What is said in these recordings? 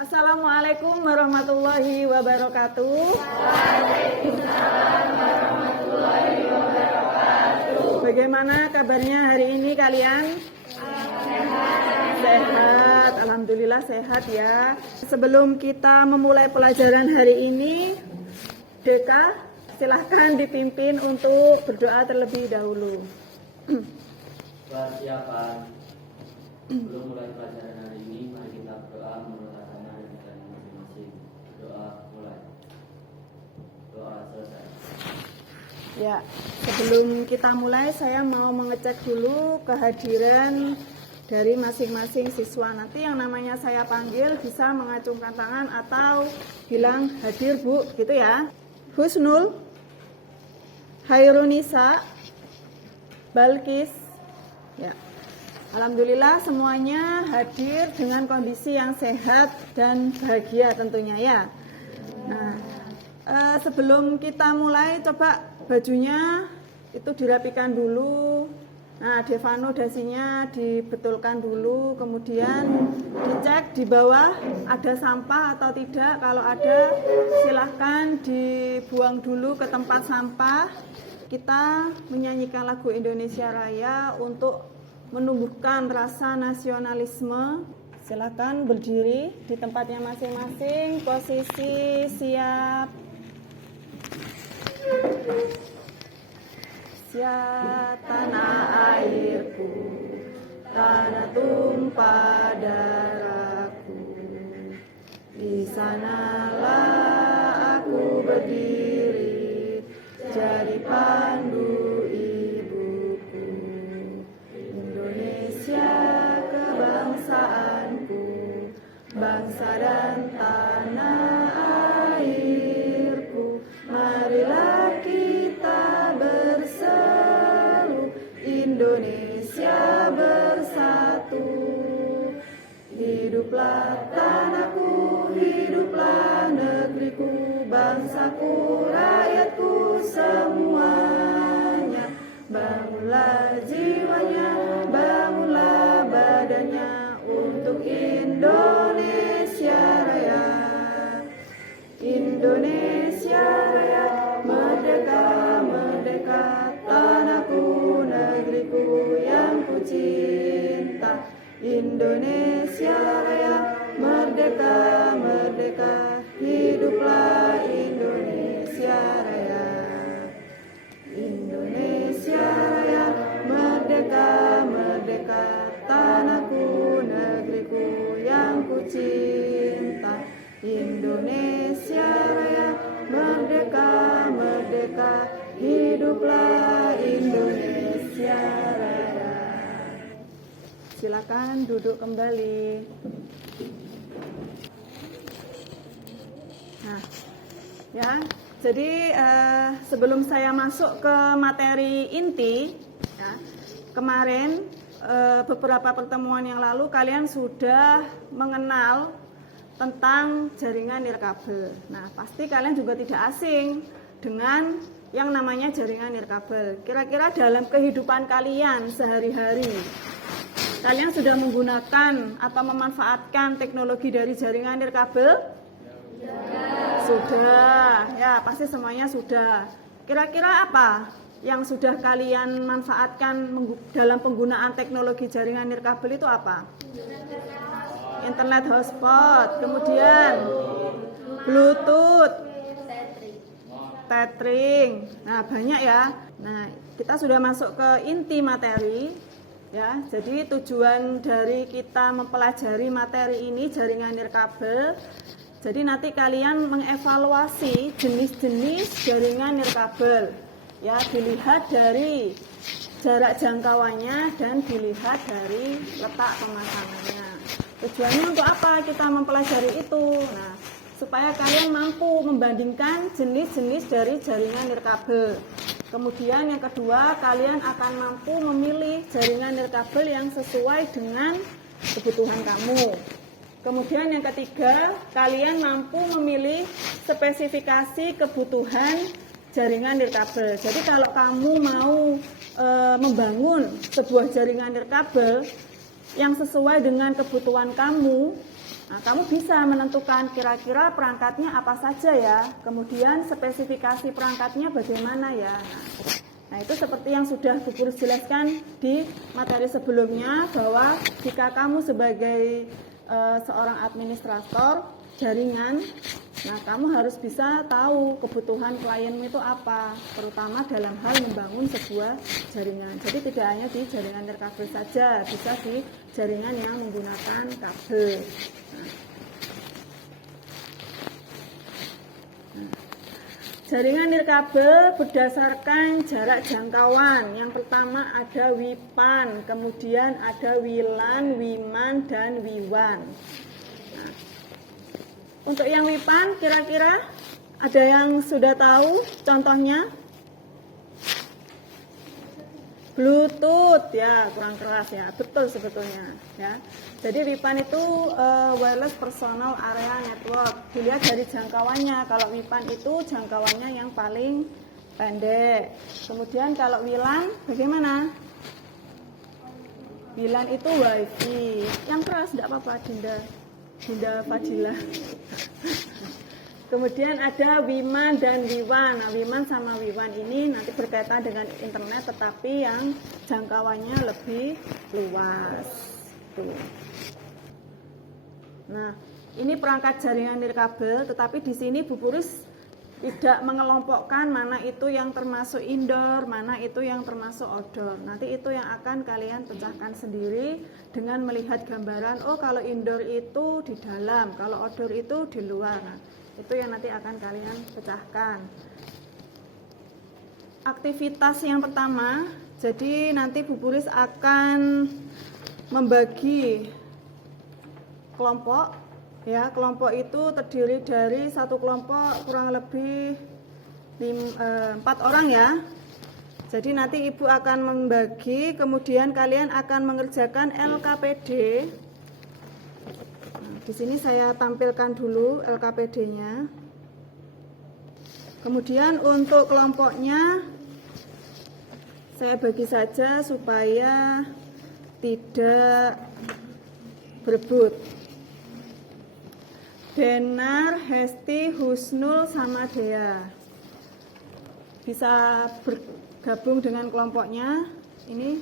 Assalamualaikum warahmatullahi wabarakatuh. Waalaikumsalam warahmatullahi wabarakatuh. Bagaimana kabarnya hari ini kalian? Sehat, alhamdulillah sehat ya. Sebelum kita memulai pelajaran hari ini, Deka, silahkan dipimpin untuk berdoa terlebih dahulu. Persiapan. Sebelum mulai pelajaran hari ini, mari kita berdoa menurut agama dan kita masing-masing. Doa mulai. Doa selesai. Ya, sebelum kita mulai saya mau mengecek dulu kehadiran dari masing-masing siswa. Nanti yang namanya saya panggil bisa mengacungkan tangan atau bilang hadir Bu, gitu ya. Husnul, Hairunisa, Balkis. Ya. Alhamdulillah semuanya hadir dengan kondisi yang sehat dan bahagia tentunya ya. Nah, sebelum kita mulai coba bajunya itu dirapikan dulu. Nah, Devano dasinya dibetulkan dulu, kemudian dicek di bawah ada sampah atau tidak. Kalau ada silahkan dibuang dulu ke tempat sampah. Kita menyanyikan lagu Indonesia Raya untuk menumbuhkan rasa nasionalisme. Silakan berdiri di tempatnya masing-masing, posisi siap. Siap tanah airku, tanah tumpah darahku. Di sanalah aku berdiri, jadi pandu ibuku. Indonesia kebangsaanku, bangsa dan tanah airku. Marilah kita berseru, Indonesia bersatu. Hiduplah tanahku, hiduplah negeriku, bangsaku, rakyatku semuanya. Bangunlah jiwanya, bangunlah badannya untuk Indonesia Raya. Indonesia Raya, merdeka, merdeka, tanahku, negeriku yang ku cinta. Indonesia Raya, merdeka, merdeka, hiduplah Indonesia Raya. Indonesia Raya, merdeka, merdeka, tanahku, negeriku yang ku cinta. Indonesia Raya, merdeka, merdeka, hiduplah Indonesia Raya. Silakan duduk kembali. Nah, ya. Jadi sebelum saya masuk ke materi inti, ya, kemarin beberapa pertemuan yang lalu kalian sudah mengenal tentang jaringan nirkabel. Nah, pasti kalian juga tidak asing dengan yang namanya jaringan nirkabel. Kira-kira dalam kehidupan kalian sehari-hari, kalian sudah menggunakan atau memanfaatkan teknologi dari jaringan nirkabel? Sudah, ya pasti semuanya sudah. Kira-kira apa yang sudah kalian manfaatkan dalam penggunaan teknologi jaringan nirkabel itu apa? Internet hotspot, kemudian Bluetooth, tethering. Nah, banyak ya. Nah, kita sudah masuk ke inti materi. Ya, jadi tujuan dari kita mempelajari materi ini jaringan nirkabel. Jadi nanti kalian mengevaluasi jenis-jenis jaringan nirkabel. Ya, dilihat dari jarak jangkauannya dan dilihat dari letak pemasangannya. Tujuannya untuk apa kita mempelajari itu? Nah, supaya kalian mampu membandingkan jenis-jenis dari jaringan nirkabel. Kemudian yang kedua, kalian akan mampu memilih jaringan nirkabel yang sesuai dengan kebutuhan kamu. Kemudian yang ketiga, kalian mampu memilih spesifikasi kebutuhan jaringan nirkabel. Jadi kalau kamu mau membangun sebuah jaringan nirkabel yang sesuai dengan kebutuhan kamu, nah, kamu bisa menentukan kira-kira perangkatnya apa saja ya, kemudian spesifikasi perangkatnya bagaimana ya. Nah, itu seperti yang sudah Bu Purus jelaskan di materi sebelumnya, bahwa jika kamu sebagai seorang administrator jaringan, nah kamu harus bisa tahu kebutuhan klienmu itu apa, terutama dalam hal membangun sebuah jaringan. Jadi tidak hanya di jaringan nirkabel saja, bisa di jaringan yang menggunakan kabel. Jaringan nirkabel berdasarkan jarak jangkauan. Yang pertama ada WIPAN, kemudian ada WILAN, WIMAN, dan WIWAN. Nah, untuk yang WIPAN kira-kira ada yang sudah tahu contohnya? Bluetooth ya, kurang keras ya, betul sebetulnya ya. Jadi WIPAN itu wireless personal area network. Dilihat dari jangkauannya. Kalau WIPAN itu jangkauannya yang paling pendek. Kemudian kalau WILAN bagaimana? WILAN itu WiFi. Yang keras tidak apa-apa, Dinda Fadila. Kemudian ada WIMAN dan WIWAN. Nah, WIMAN sama WIWAN ini nanti berkaitan dengan internet, tetapi yang jangkauannya lebih luas. Tuh. Nah, ini perangkat jaringan nirkabel, tetapi di sini Bu Purus tidak mengelompokkan mana itu yang termasuk indoor, mana itu yang termasuk outdoor. Nanti itu yang akan kalian pecahkan sendiri dengan melihat gambaran. Oh, kalau indoor itu di dalam, kalau outdoor itu di luar. Nah, itu yang nanti akan kalian pecahkan. Aktivitas yang pertama, jadi nanti Bu Purus akan membagi kelompok. Ya, kelompok itu terdiri dari satu kelompok kurang lebih 4 orang ya. Jadi nanti Ibu akan membagi, kemudian kalian akan mengerjakan LKPD. Di sini saya tampilkan dulu LKPD-nya. Kemudian untuk kelompoknya saya bagi saja supaya tidak berebut. Benar, Hesti, Husnul, sama Dea. Bisa bergabung dengan kelompoknya. Ini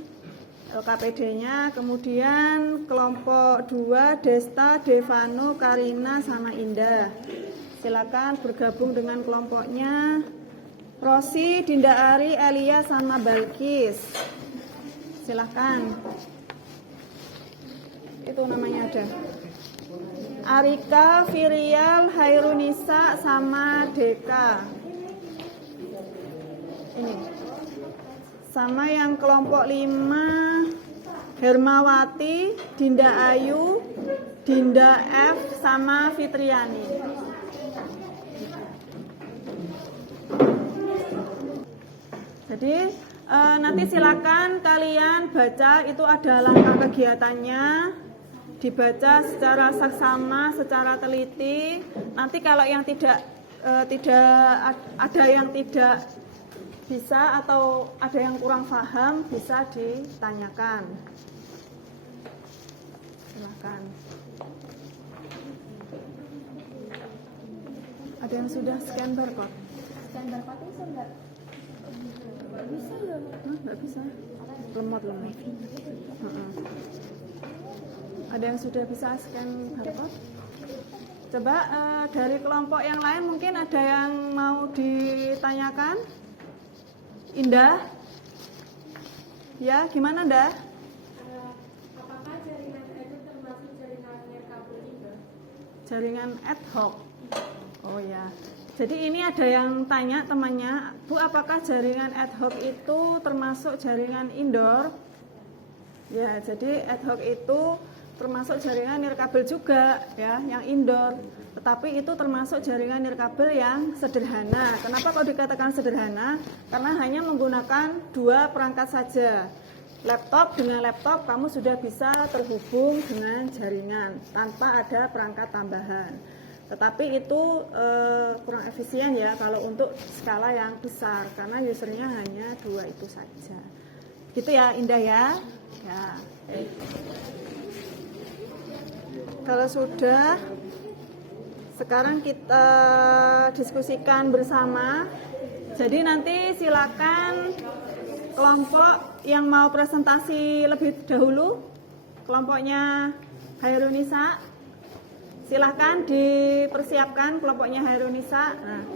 LKPD-nya. Kemudian kelompok 2, Desta, Devano, Karina, sama Indah. Silakan bergabung dengan kelompoknya. Rosi, Dinda Ari, Elia, sama Balkis. Silakan. Itu namanya ada. Arika, Virial, Hairunisa, sama Deka. Ini. Sama yang kelompok 5, Hermawati, Dinda Ayu, Dinda F, sama Fitriani. Jadi nanti silakan kalian baca, itu ada langkah kegiatannya, dibaca secara saksama, secara teliti. Nanti kalau yang tidak ada yang tidak bisa atau ada yang kurang paham, bisa ditanyakan. Silakan. Ada yang sudah scan barcode? Scan barcode bisa enggak? Enggak bisa ya? Enggak bisa. Lemot. Ada yang sudah bisa scan barcode? Coba dari kelompok yang lain mungkin ada yang mau ditanyakan? Indah? Ya, gimana Indah? Apakah jaringan itu termasuk jaringan nirkabel juga? Jaringan ad hoc. Oh ya. Jadi ini ada yang tanya temannya, Bu, apakah jaringan ad hoc itu termasuk jaringan indoor? Ya, jadi ad hoc itu termasuk jaringan nirkabel juga ya, yang indoor. Tetapi itu termasuk jaringan nirkabel yang sederhana. Kenapa kok dikatakan sederhana? Karena hanya menggunakan 2 perangkat saja. Laptop dengan laptop kamu sudah bisa terhubung dengan jaringan tanpa ada perangkat tambahan. Tetapi itu kurang efisien ya kalau untuk skala yang besar karena usernya hanya 2 itu saja. Gitu ya Indah ya. Ya. Kalau sudah, sekarang kita diskusikan bersama. Jadi nanti silakan kelompok yang mau presentasi lebih dahulu, kelompoknya Hairunisa, silahkan dipersiapkan kelompoknya Hairunisa. Nah,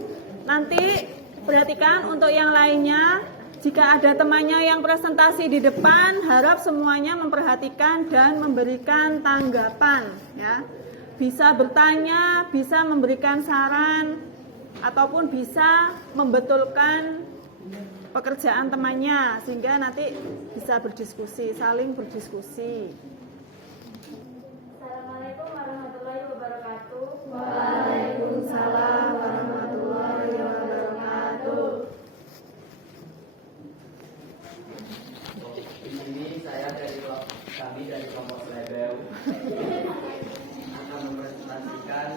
nanti perhatikan untuk yang lainnya, jika ada temannya yang presentasi di depan, harap semuanya memperhatikan dan memberikan tanggapan, ya. Bisa bertanya, bisa memberikan saran, ataupun bisa membetulkan pekerjaan temannya, sehingga nanti bisa berdiskusi, saling berdiskusi. Assalamualaikum warahmatullahi wabarakatuh. Waalaikumsalam warahmatullahi wabarakatuh. Di sini kami dari kelompok Slebeu akan mempresentasikan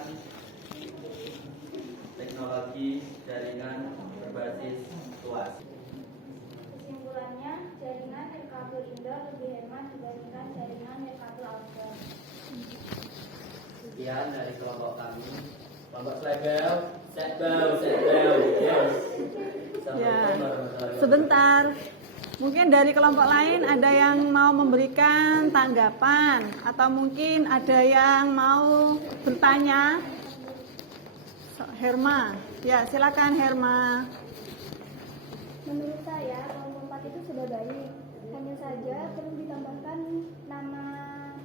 teknologi jaringan berbasis tuas. Kesimpulannya, jaringan nirkabel indoor lebih hemat dibandingkan jaringan nirkabel outdoor. Sekian dari kelompok kami, kelompok Slebeu, Setbeu, yes. Ya, sebentar. Mungkin dari kelompok lain ada yang mau memberikan tanggapan atau mungkin ada yang mau bertanya. Herma, ya silakan Herma. Menurut saya, kelompok 4 itu sudah baik. Hanya saja perlu ditambahkan nama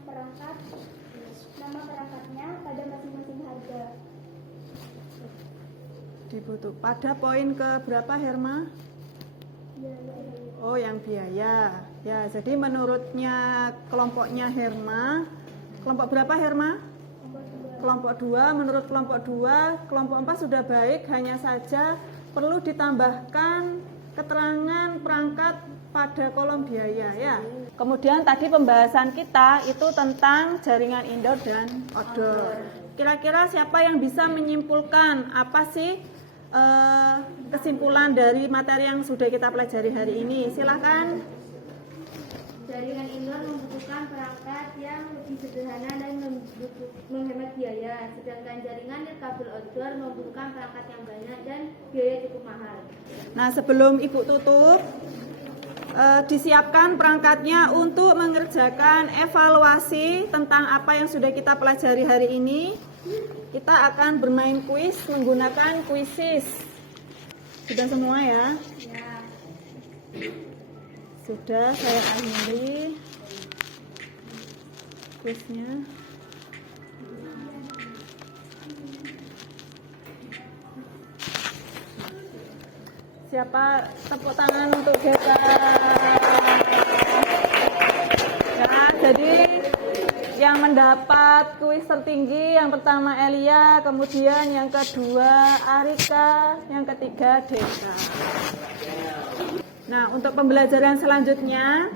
perangkatnya pada masing-masing harga. Dibutuh. Pada poin ke berapa Herma? Biaya. Oh, yang biaya. Ya, jadi menurutnya kelompoknya Herma, kelompok berapa Herma? Kelompok 2, menurut kelompok 2, kelompok 4 sudah baik, hanya saja perlu ditambahkan keterangan perangkat pada kolom biaya ya. Kemudian tadi pembahasan kita itu tentang jaringan indoor dan outdoor. Kira-kira siapa yang bisa menyimpulkan apa sih kesimpulan dari materi yang sudah kita pelajari hari ini? Silahkan. Jaringan indoor membutuhkan perangkat yang lebih sederhana dan menghemat biaya, sedangkan jaringan nirkabel outdoor membutuhkan perangkat yang banyak dan biaya cukup mahal. Nah, sebelum Ibu tutup, disiapkan perangkatnya untuk mengerjakan evaluasi tentang apa yang sudah kita pelajari hari ini. Kita akan bermain kuis menggunakan Quizizz. Sudah semua ya? Ya. Sudah, saya akhiri kuisnya. Siapa tepuk tangan untuk Geta? Ya, jadi yang mendapat kuis tertinggi yang pertama Elia, kemudian yang kedua Arika, yang ketiga Deka. Nah, untuk pembelajaran selanjutnya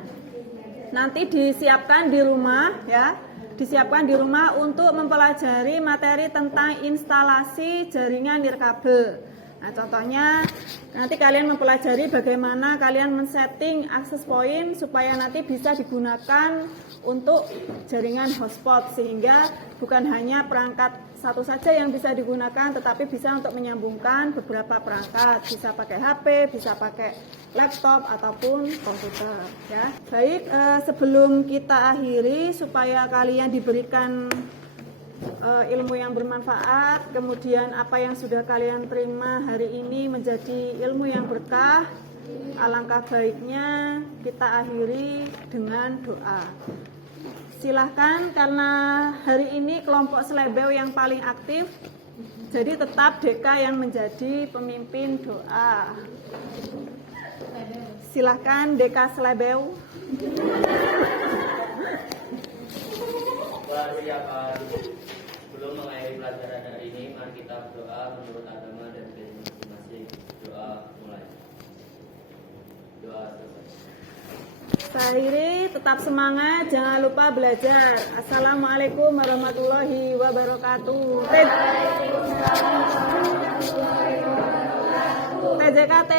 nanti disiapkan di rumah ya. Disiapkan di rumah untuk mempelajari materi tentang instalasi jaringan nirkabel. Nah, contohnya nanti kalian mempelajari bagaimana kalian men-setting access point supaya nanti bisa digunakan untuk jaringan hotspot, sehingga bukan hanya perangkat satu saja yang bisa digunakan, tetapi bisa untuk menyambungkan beberapa perangkat, bisa pakai HP, bisa pakai laptop ataupun komputer ya. Baik, sebelum kita akhiri supaya kalian diberikan ilmu yang bermanfaat, kemudian apa yang sudah kalian terima hari ini menjadi ilmu yang berkah, alangkah baiknya kita akhiri dengan doa. Silahkan, karena hari ini kelompok Slebeu yang paling aktif, jadi tetap Deka yang menjadi pemimpin doa. Silahkan Deka Slebeu. Persiapan sebelum mengakhiri pelajaran hari ini, mari kita berdoa menurut agama dan keyakinan masing-masing. Doa mulai. Doa selesai. Saya akhiri, tetap semangat, jangan lupa belajar. Assalamualaikum warahmatullahi wabarakatuh. TJKT.